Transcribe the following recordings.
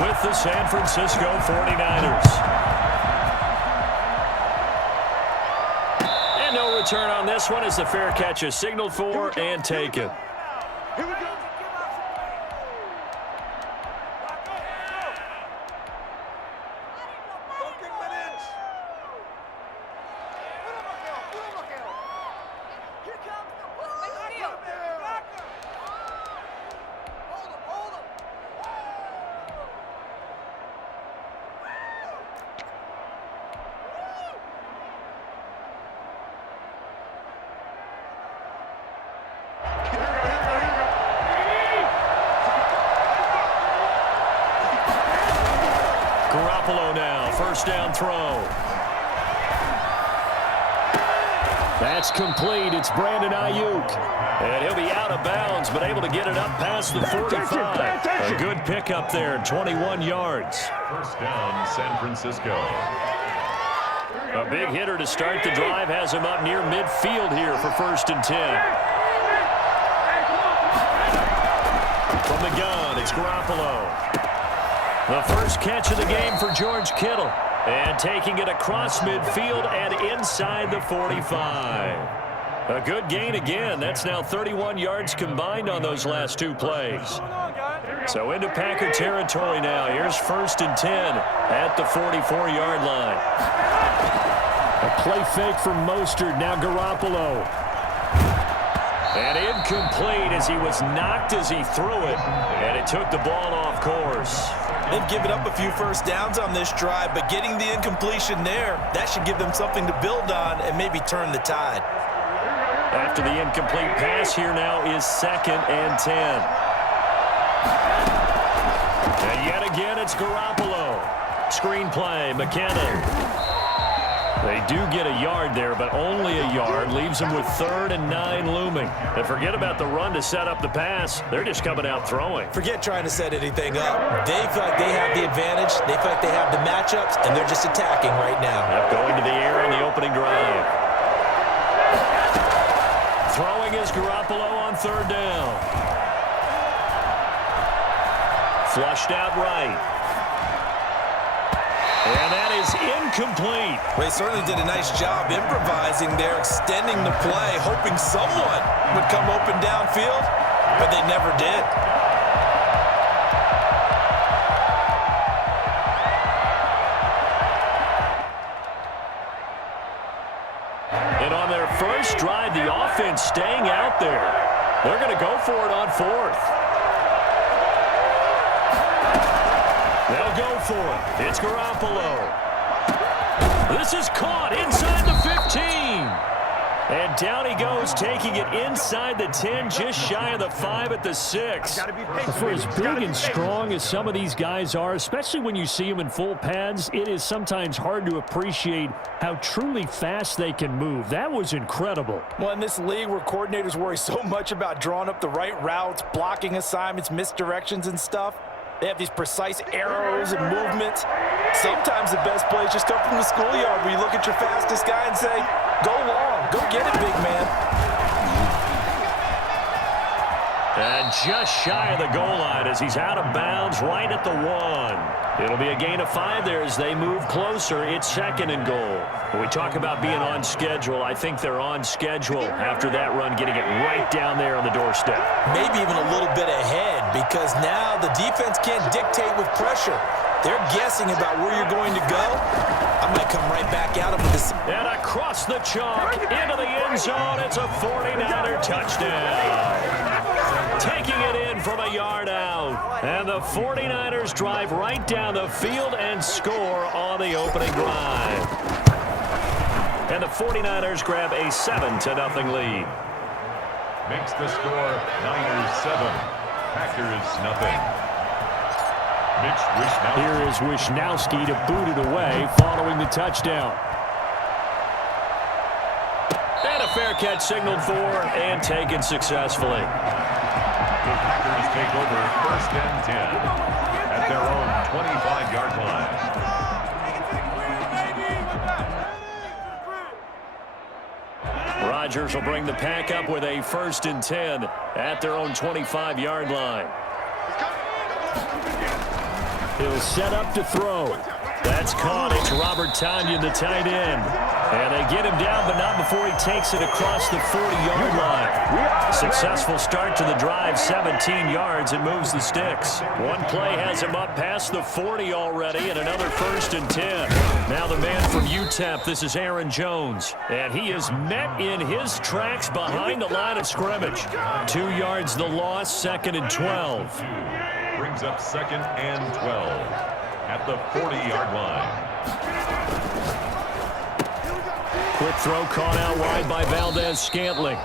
with the San Francisco 49ers. And no return on this one as the fair catch is signaled for and taken. Here we go. Garoppolo now, first down throw. That's complete. It's Brandon Ayuk. And he'll be out of bounds, but able to get it up past the 45. A good pickup there, 21 yards. First down, San Francisco. A big hitter to start the drive has him up near midfield here for 1st and 10. From the gun, it's Garoppolo. The first catch of the game for George Kittle. And taking it across midfield and inside the 45. A good gain again. That's now 31 yards combined on those last 2 plays. So into Packer territory now. Here's 1st and 10 at the 44-yard line. A play fake from Mostert. Now Garoppolo. And incomplete as he was knocked as he threw it. And it took the ball off course. They've given up a few first downs on this drive, but getting the incompletion there, that should give them something to build on and maybe turn the tide. After the incomplete pass, here now is 2nd and 10. And yet again, it's Garoppolo. Screenplay, McKinnon. They do get a yard there, but only a yard. Leaves them with 3rd and 9 looming. And forget about the run to set up the pass. They're just coming out throwing. Forget trying to set anything up. They feel like they have the advantage. They feel like they have the matchups, and they're just attacking right now. Yep, going to the air on the opening drive. Throwing is Garoppolo on 3rd down. Flushed out right. And that is incomplete. They certainly did a nice job improvising there, extending the play, hoping someone would come open downfield, but they never did. And on their first drive, the offense staying out there. They're going to go for it on 4th. They'll go for it. It's Garoppolo. This is caught inside the 15. And down he goes, taking it inside the 10, just shy of the 5 at the 6. For as big and strong as some of these guys are, especially when you see them in full pads, it is sometimes hard to appreciate how truly fast they can move. That was incredible. Well, in this league where coordinators worry so much about drawing up the right routes, blocking assignments, misdirections and stuff, they have these precise arrows and movements. Sometimes the best plays just come from the schoolyard where you look at your fastest guy and say, go long, go get it, big man. And just shy of the goal line as he's out of bounds right at the 1. It'll be a gain of 5 there as they move closer. It's 2nd and goal. When we talk about being on schedule, I think they're on schedule after that run, getting it right down there on the doorstep. Maybe even a little bit ahead because now the defense can't dictate with pressure. They're guessing about where you're going to go. I might come right back at him with this. And across the chalk, into the end zone, it's a 49er touchdown. Taking it in from a yard out. And the 49ers drive right down the field and score on the opening drive. And the 49ers grab a 7-0 lead. Makes the score Niners 7, Packers nothing. Here is Wishnowski to boot it away following the touchdown. And a fair catch signaled for and taken successfully. The Packers take over 1st and 10 at their own 25-yard line. Rodgers will bring the pack up with a 1st and 10 at their own 25-yard line. He'll set up to throw. That's caught. It's Robert Tonyan, the tight end. And they get him down, but not before he takes it across the 40-yard line. Successful start to the drive, 17 yards, and moves the sticks. One play has him up past the 40 already, and another 1st and 10. Now the man from UTEP, this is Aaron Jones. And he is met in his tracks behind the line of scrimmage. 2 yards the loss, 2nd and 12. Brings up 2nd and 12 at the 40-yard line. Quick throw caught out wide by Valdez-Scantling.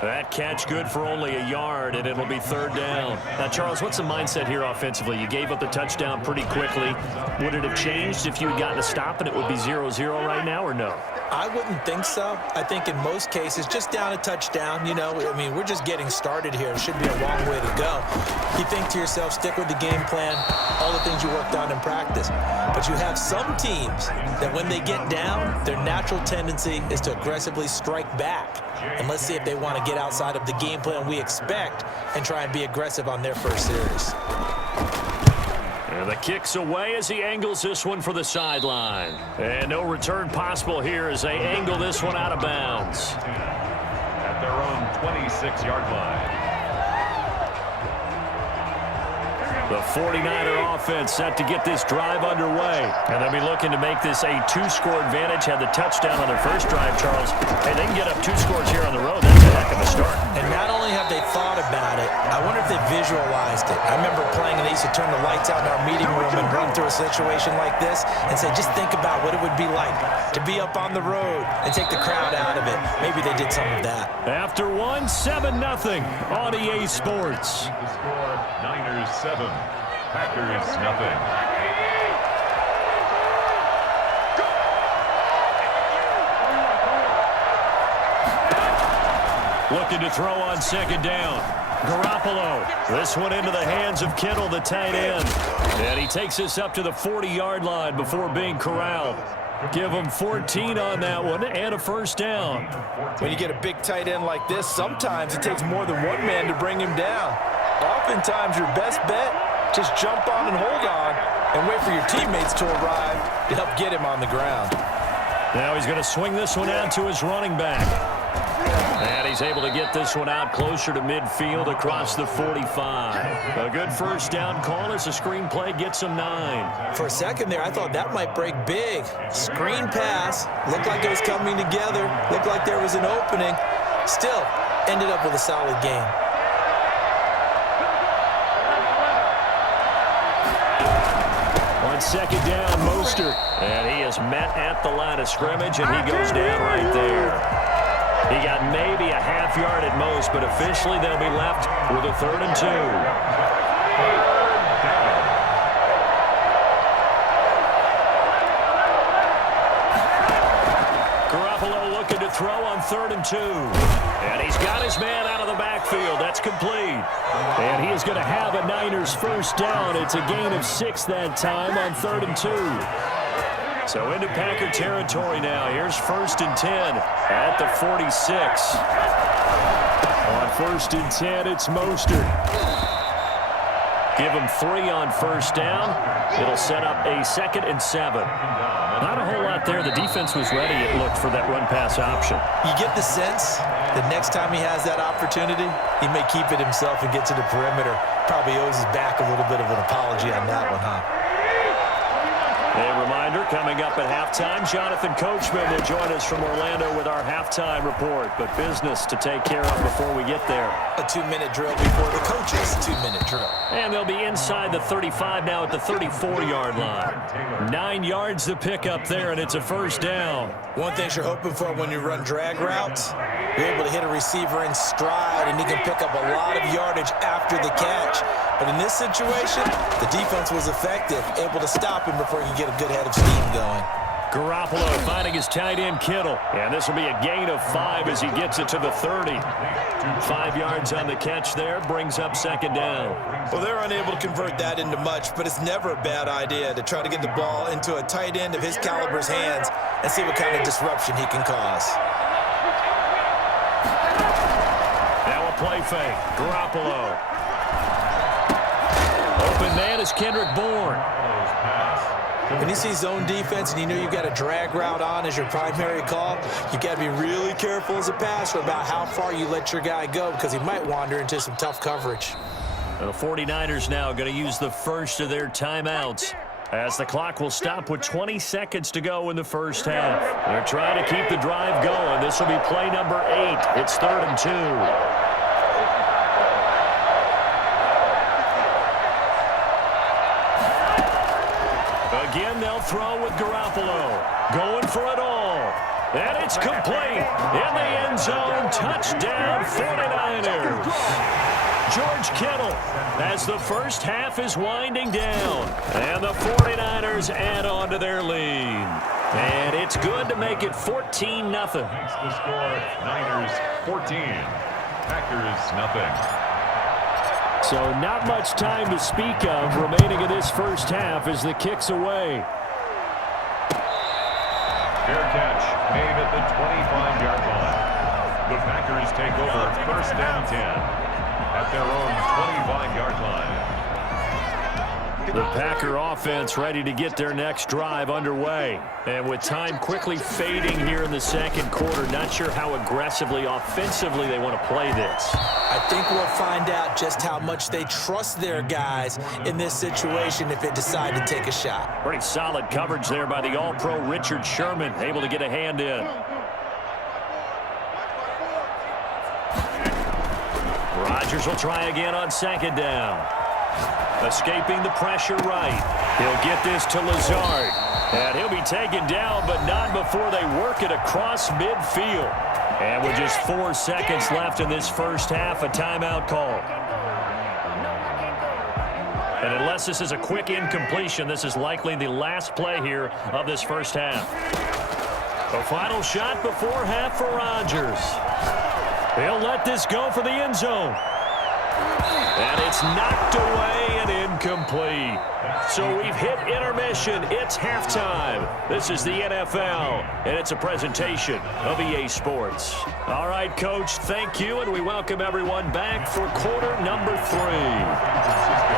That catch good for only a yard, and it'll be 3rd down. Now, Charles, what's the mindset here offensively? You gave up the touchdown pretty quickly. Would it have changed if you had gotten a stop and it would be 0-0 right now, or no? I wouldn't think so. I think in most cases, just down a touchdown, you know, I mean, we're just getting started here. It should be a long way to go. You think to yourself, stick with the game plan, all the things you worked on in practice. But you have some teams that when they get down, their natural tendency is to aggressively strike back. And let's see if they want to get outside of the game plan we expect and try and be aggressive on their first series. And the kick's away as he angles this one for the sideline. And no return possible here as they angle this one out of bounds. At their own 26-yard line. The 49er offense set to get this drive underway. And they'll be looking to make this a 2-score advantage. Had the touchdown on their first drive, Charles. Hey, they can get up 2 scores here on the road. That's a heck of a start. And not only have they thought about it, I wonder if they visualized it. I remember playing and they used to turn the lights out in our meeting room and run through a situation like this and say, just think about what it would be like to be up on the road and take the crowd out of it. Maybe they did some of that. After one, 7-0 on EA Sports. The score, Niners 7, Packers nothing. Looking to throw on 2nd down. Garoppolo. This one into the hands of Kittle, the tight end. And he takes this up to the 40-yard line before being corralled. Give him 14 on that one and a 1st down. When you get a big tight end like this, sometimes it takes more than one man to bring him down. Oftentimes, your best bet, just jump on and hold on and wait for your teammates to arrive to help get him on the ground. Now he's going to swing this one out to his running back. And he's able to get this one out closer to midfield across the 45. A good 1st down call as the screen play gets him 9. For a second there, I thought that might break big. Screen pass. Looked like it was coming together. Looked like there was an opening. Still, ended up with a solid game. On 2nd down, Mostert. And he is met at the line of scrimmage, and he goes down right there. He got maybe a half yard at most, but officially they'll be left with a 3rd and 2. Garoppolo looking to throw on 3rd and 2. And he's got his man out of the backfield. That's complete. And he is going to have a Niners 1st down. It's a gain of 6 that time on 3rd and 2. So into Packer territory now. Here's 1st and 10 at the 46. On 1st and 10, it's Mostert. Give him 3 on 1st down. It'll set up a 2nd and 7. Not a whole lot there. The defense was ready, it looked, for that run-pass option. You get the sense that next time he has that opportunity, he may keep it himself and get to the perimeter. Probably owes his back a little bit of an apology on that one, huh? A reminder, coming up at halftime, Jonathan Coachman will join us from Orlando with our halftime report. But business to take care of before we get there. A 2-minute drill before the coach's 2-minute drill. And they'll be inside the 35 now at the 34-yard line. 9 yards to pick up there, and it's a 1st down. One thing you're hoping for when you run drag routes, you're able to hit a receiver in stride, and he can pick up a lot of yardage after the catch. But in this situation, the defense was effective, able to stop him before he could get a good head of steam going. Garoppolo finding his tight end Kittle. And this will be a gain of 5 as he gets it to the 30. 5 yards on the catch there, brings up 2nd down. Well, they're unable to convert that into much, but it's never a bad idea to try to get the ball into a tight end of his caliber's hands and see what kind of disruption he can cause. Now a play fake. Garoppolo. open man is Kendrick Bourne. When you see zone defense and you know you've got a drag route on as your primary call, you got to be really careful as a passer about how far you let your guy go because he might wander into some tough coverage. The 49ers now going to use the first of their timeouts as the clock will stop with 20 seconds to go in the first half. They're trying to keep the drive going. This will be play number 8. It's 3rd and 2. Again, they'll throw with Garoppolo. Going for it all. And it's complete. In the end zone. Touchdown, 49ers. George Kittle as the first half is winding down. And the 49ers add on to their lead. And it's good to make it 14-0. That's the score. Niners 14. Packers nothing. So not much time to speak of remaining in this first half as the kick's away. Fair catch made at the 25-yard line. The Packers take over 1st and 10 at their own 25-yard line. The Packer offense ready to get their next drive underway. And with time quickly fading here in the second quarter, not sure how aggressively, offensively they want to play this. I think we'll find out just how much they trust their guys in this situation if they decide to take a shot. Pretty solid coverage there by the All-Pro Richard Sherman, able to get a hand in. Rodgers will try again on 2nd down. Escaping the pressure right. He'll get this to Lazard. And he'll be taken down, but not before they work it across midfield. And with just 4 seconds left in this first half, a timeout call. And unless this is a quick incompletion, this is likely the last play here of this first half. A final shot before half for Rodgers. He'll let this go for the end zone. And it's knocked away and incomplete. So we've hit intermission. It's halftime. This is the NFL, and it's a presentation of EA Sports. All right, Coach, thank you, and we welcome everyone back for quarter number 3.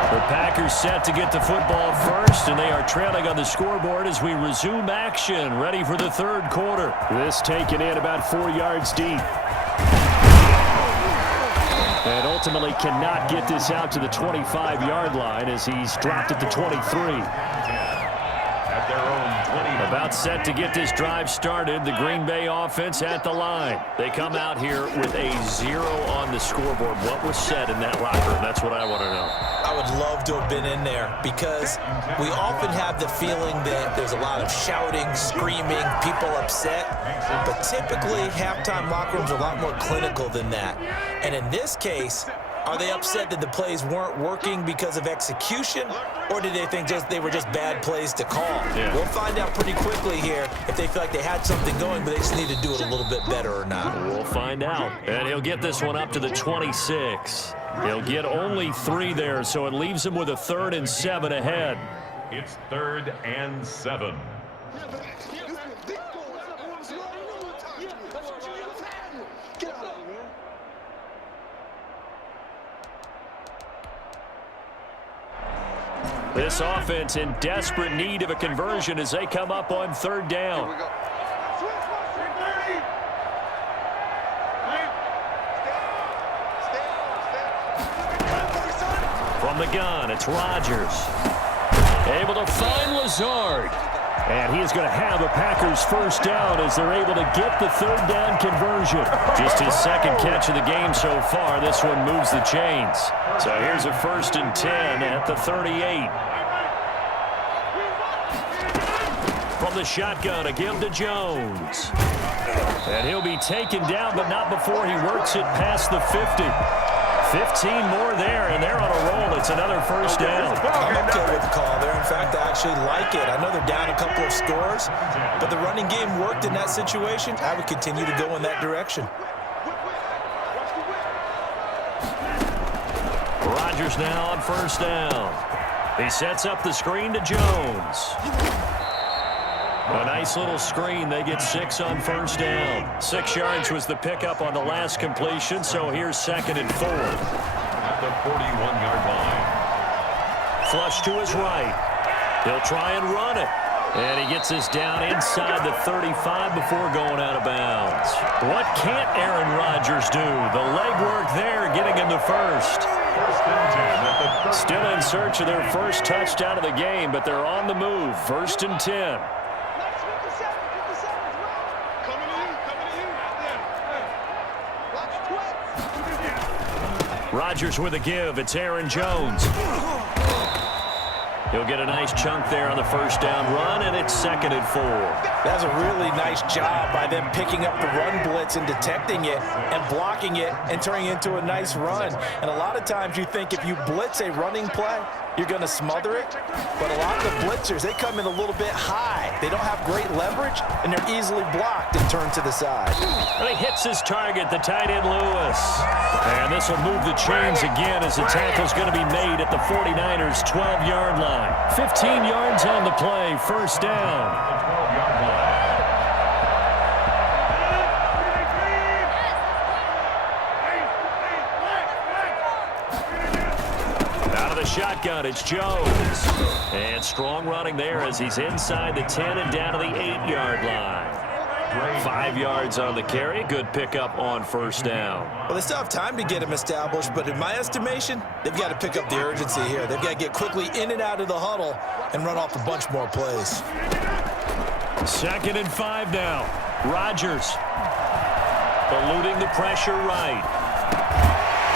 The Packers set to get the football first, and they are trailing on the scoreboard as we resume action, ready for the 3rd quarter. This taken in about 4 yards deep. And ultimately cannot get this out to the 25-yard line as he's dropped at the 23. At their own 20. About set to get this drive started, the Green Bay offense at the line. They come out here with a 0 on the scoreboard. What was said in that locker room? That's what I want to know. I would love to have been in there because we often have the feeling that there's a lot of shouting, screaming, people upset. But typically, halftime locker rooms are a lot more clinical than that. And in this case, are they upset that the plays weren't working because of execution, or did they think they were just bad plays to call? Yeah. We'll find out pretty quickly here if they feel like they had something going, but they just need to do it a little bit better or not. We'll find out. And he'll get this one up to the 26. He'll get only 3 there, so it leaves him with a 3rd and 7 ahead. It's 3rd and 7. This offense in desperate need of a conversion as they come up on 3rd down. From the gun, it's Rodgers. Able to find Lazard. And he is going to have a Packers first down as they're able to get the 3rd down conversion. Just his 2nd catch of the game so far. This one moves the chains. So here's a 1st and 10 at the 38. From the shotgun, a give to Jones. And he'll be taken down, but not before he works it past the 50. 15 more there, and they're on a roll. It's another first down. I'm okay with the call there. In fact, I actually like it. I know they're down a couple of scores, but the running game worked in that situation. I would continue to go in that direction. Rodgers now on 1st down. He sets up the screen to Jones. A nice little screen. They get 6 on 1st down. 6 yards was the pickup on the last completion, so here's 2nd and 4. At the 41-yard line. flush to his right. He'll try and run it. And he gets this down inside the 35 before going out of bounds. What can't Aaron Rodgers do? The legwork there getting him to first. Still in search of their first touchdown of the game, but they're on the move. 1st and 10. Rodgers with a give. It's Aaron Jones. He'll get a nice chunk there on the first down run, and it's 2nd and 4. That's a really nice job by them picking up the run blitz and detecting it and blocking it and turning it into a nice run. And a lot of times you think if you blitz a running play, you're going to smother it. But a lot of the blitzers, they come in a little bit high. They don't have great leverage, and they're easily blocked and turned to the side. And he hits his target, the tight end Lewis. And this will move the chains again as the tackle's going to be made at the 49ers' 12-yard line. 15 yards on the play, 1st down. Out of the shotgun, it's Jones. And strong running there as he's inside the 10 and down to the 8-yard line. 5 yards on the carry. Good pickup on 1st down. Well, they still have time to get him established, but in my estimation, they've got to pick up the urgency here. They've got to get quickly in and out of the huddle and run off a bunch more plays. 2nd and 5 now. Rodgers eluding the pressure right.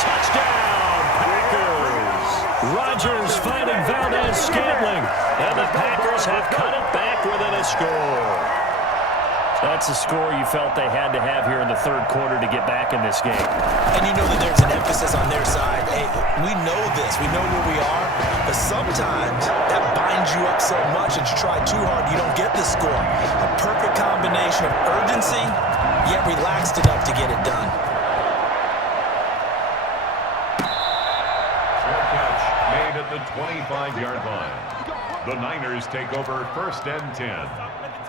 Touchdown, Packers. Rodgers finding Valdez-Scantling, and the Packers have cut it back within a score. That's a score you felt they had to have here in the 3rd quarter to get back in this game. And you know that there's an emphasis on their side. Hey, we know this. We know where we are. But sometimes that binds you up so much that you try too hard, you don't get the score. A perfect combination of urgency, yet relaxed enough to get it done. Fair catch made at the 25-yard line. The Niners take over 1st and 10.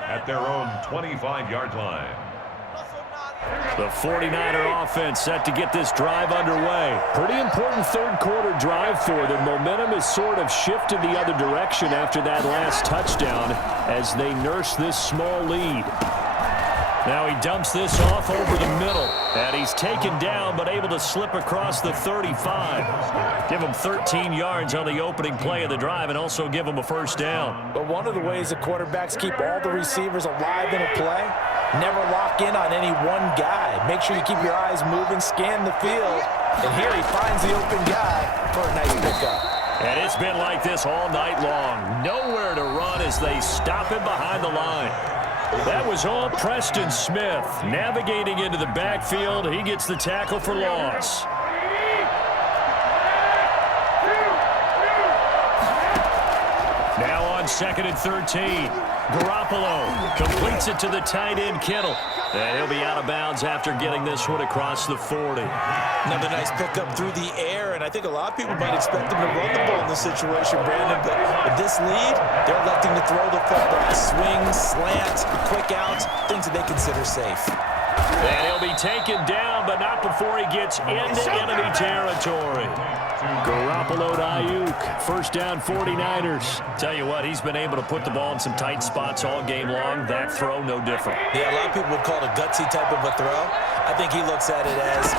At their own 25-yard line. The 49er offense set to get this drive underway. Pretty important 3rd quarter drive for them. Momentum has sort of shifted the other direction after that last touchdown as they nurse this small lead. Now he dumps this off over the middle, and he's taken down but able to slip across the 35. Give him 13 yards on the opening play of the drive and also give him a 1st down. But one of the ways the quarterbacks keep all the receivers alive in a play, never lock in on any one guy. Make sure you keep your eyes moving, scan the field, and here he finds the open guy for a nice pickup. And it's been like this all night long. Nowhere to run as they stop him behind the line. That was all Preston Smith. Navigating into the backfield, he gets the tackle for loss. Now on 2nd and 13. Garoppolo completes it to the tight end Kittle. And he'll be out of bounds after getting this one across the 40. Another nice pickup through the air, and I think a lot of people might expect him to run the ball in this situation, Brandon, but with this lead, they're electing to throw the football. Swings, slants, quick outs, things that they consider safe. And he'll be taken down, but not before he gets into enemy territory. Garoppolo to Ayuk. 1st down 49ers. Tell you what, he's been able to put the ball in some tight spots all game long. That throw, no different. Yeah, a lot of people would call it a gutsy type of a throw. I think he looks at it as,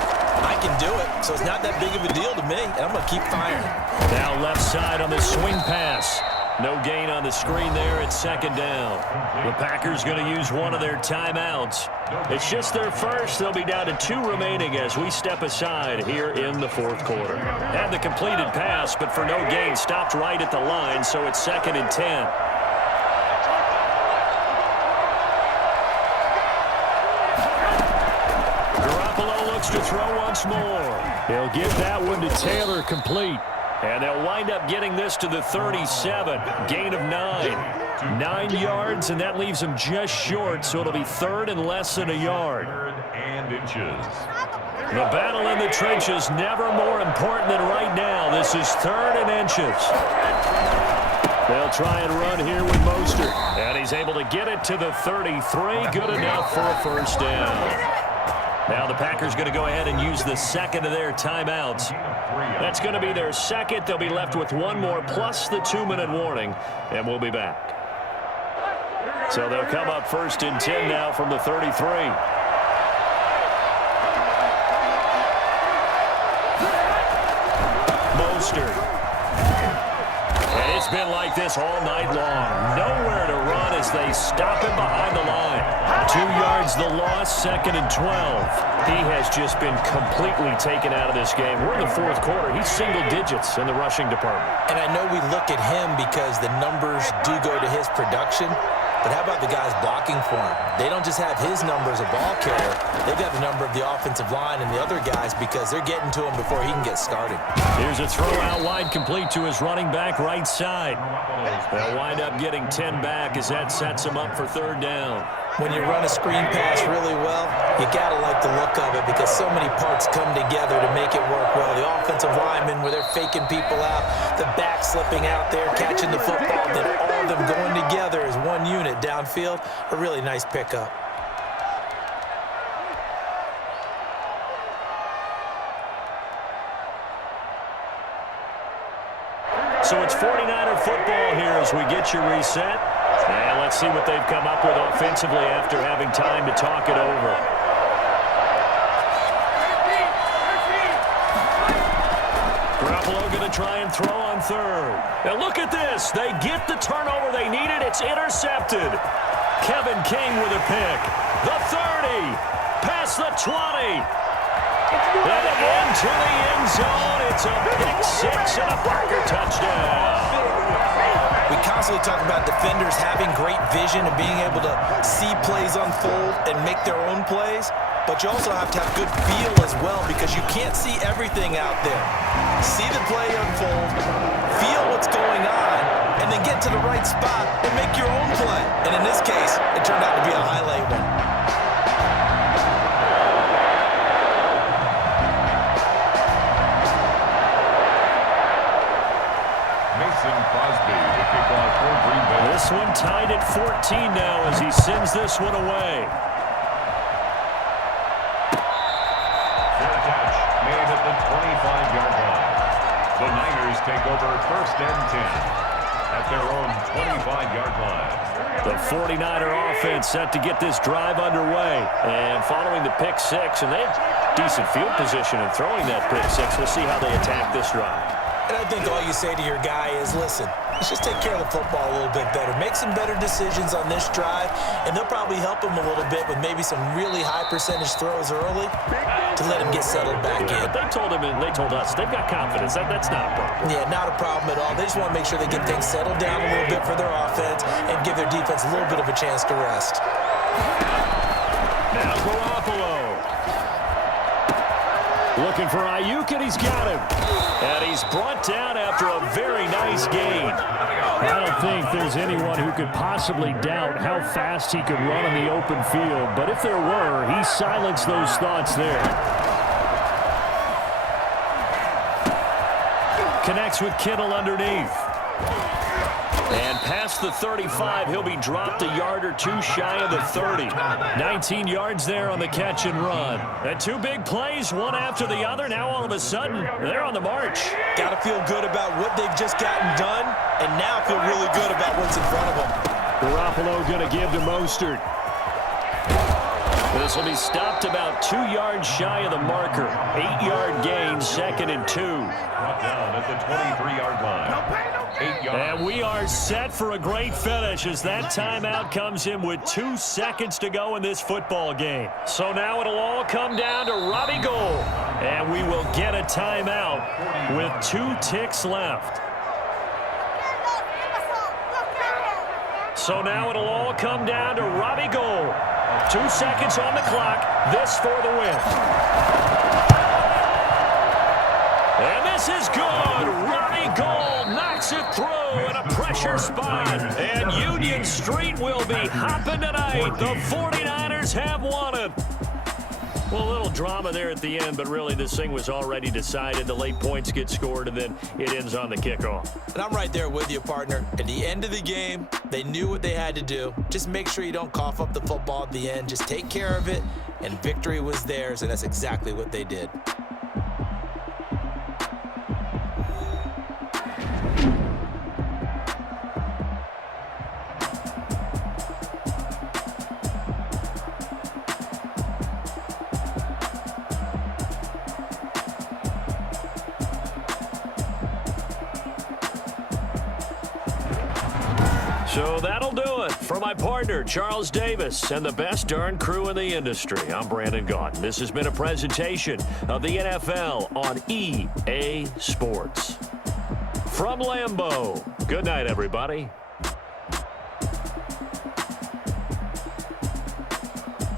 I can do it, so it's not that big of a deal to me, and I'm going to keep firing. Now left side on the swing pass. No gain on the screen there. It's 2nd down. The Packers going to use one of their timeouts. It's just their first. They'll be down to 2 remaining as we step aside here in the 4th quarter. Had the completed pass, but for no gain, stopped right at the line, so it's 2nd and 10. Garoppolo looks to throw once more. He'll give that one to Taylor complete. And they'll wind up getting this to the 37. Gain of 9. 9 yards, and that leaves them just short, so it'll be 3rd and less than a yard. 3rd and inches. The battle in the trenches never more important than right now. This is 3rd and inches. They'll try and run here with Mostert. And he's able to get it to the 33. Good enough for a 1st down. Now the Packers going to go ahead and use the second of their timeouts. That's going to be their second. They'll be left with one more plus the 2-minute warning, and we'll be back. So they'll come up 1st and 10 now from the 33. Mostert. And it's been like this all night long. Nowhere to run as they stop him behind the line. 2 yards the loss, 2nd and 12. He has just been completely taken out of this game. We're in the 4th quarter. He's single digits in the rushing department. And I know we look at him because the numbers do go to his production. But how about the guys blocking for him? They don't just have his number as a ball carrier. They've got the number of the offensive line and the other guys because they're getting to him before he can get started. Here's a throw out wide complete to his running back right side. They'll wind up getting 10 back as that sets him up for 3rd down. When you run a screen pass really well, you got to like the look of it because so many parts come together to make it work well. The offensive linemen where they're faking people out, the back slipping out there, catching the football, then all of them going together as one unit downfield. A really nice pickup. So it's 49er football here as we get you reset. And let's see what they've come up with offensively after having time to talk it over. Garoppolo going to try and throw on 3rd. And look at this. They get the turnover they needed. It's intercepted. Kevin King with a pick. The 30. Past the 20. And into the end zone. It's a pick 6 and a Parker touchdown. We constantly talk about defenders having great vision and being able to see plays unfold and make their own plays, but you also have to have good feel as well because you can't see everything out there. See the play unfold, feel what's going on, and then get to the right spot and make your own play. And in this case, it turned out to be a highlight one. This one tied at 14 now as he sends this one away. Fair catch made at the 25-yard line. The Niners take over 1st and 10 at their own 25-yard line. The 49er offense set to get this drive underway. And following the pick 6, and they have decent field position in throwing that pick 6. We'll see how they attack this drive. And I think all you say to your guy is, listen, let's just take care of the football a little bit better. Make some better decisions on this drive, and they'll probably help him a little bit with maybe some really high percentage throws early to let him get settled back in. But they told him and they told us they've got confidence. That's not a problem. Yeah, not a problem at all. They just want to make sure they get things settled down a little bit for their offense and give their defense a little bit of a chance to rest. Now Garoppolo. Looking for Ayuk, and he's got him. And he's brought down after a very nice gain. I don't think there's anyone who could possibly doubt how fast he could run in the open field. But if there were, he silenced those thoughts there. Connects with Kittle underneath. And past the 35, he'll be dropped a yard or 2 shy of the 30. 19 yards there on the catch and run. And 2 big plays, one after the other. Now all of a sudden, they're on the march. Got to feel good about what they've just gotten done, and now feel really good about what's in front of them. Garoppolo going to give to Mostert. This will be stopped about 2 yards shy of the marker. 8-yard gain, 2nd and 2. Brought down at the 23-yard line. 8 yards. And we are set for a great finish as that timeout comes in with 2 seconds to go in this football game. So now it'll all come down to Robbie Gould. And we will get a timeout with 2 ticks left. So now it'll all come down to Robbie Gould. 2 seconds on the clock. This for the win. And this is good. Robbie Gould knocks it through in a pressure spot. And Union Street will be hopping tonight. The 49ers have won it. Well, a little drama there at the end, but really this thing was already decided. The late points get scored, and then it ends on the kickoff. And I'm right there with you, partner. At the end of the game, they knew what they had to do. Just make sure you don't cough up the football at the end. Just take care of it and victory was theirs, and that's exactly what they did. So that'll do it. For my partner, Charles Davis, and the best darn crew in the industry, I'm Brandon Gaudin. This has been a presentation of the NFL on EA Sports. From Lambeau, good night, everybody.